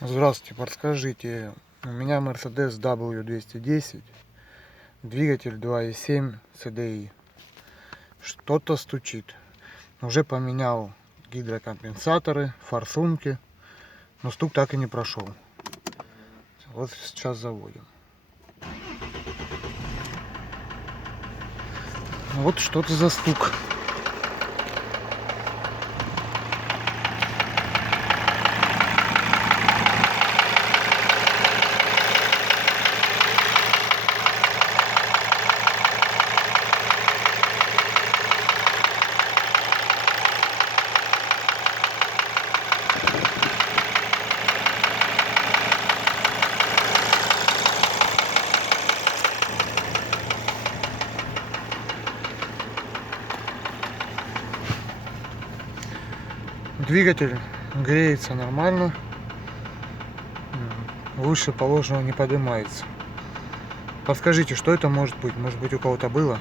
Здравствуйте, подскажите, у меня Mercedes W210, двигатель 2.7 CDI. Что-то стучит. Уже поменял гидрокомпенсаторы, форсунки, но стук так и не прошел. Вот сейчас заводим. Вот что-то за стук. Двигатель греется нормально, выше положенного не поднимается. Подскажите, что это может быть? Может быть, у кого-то было?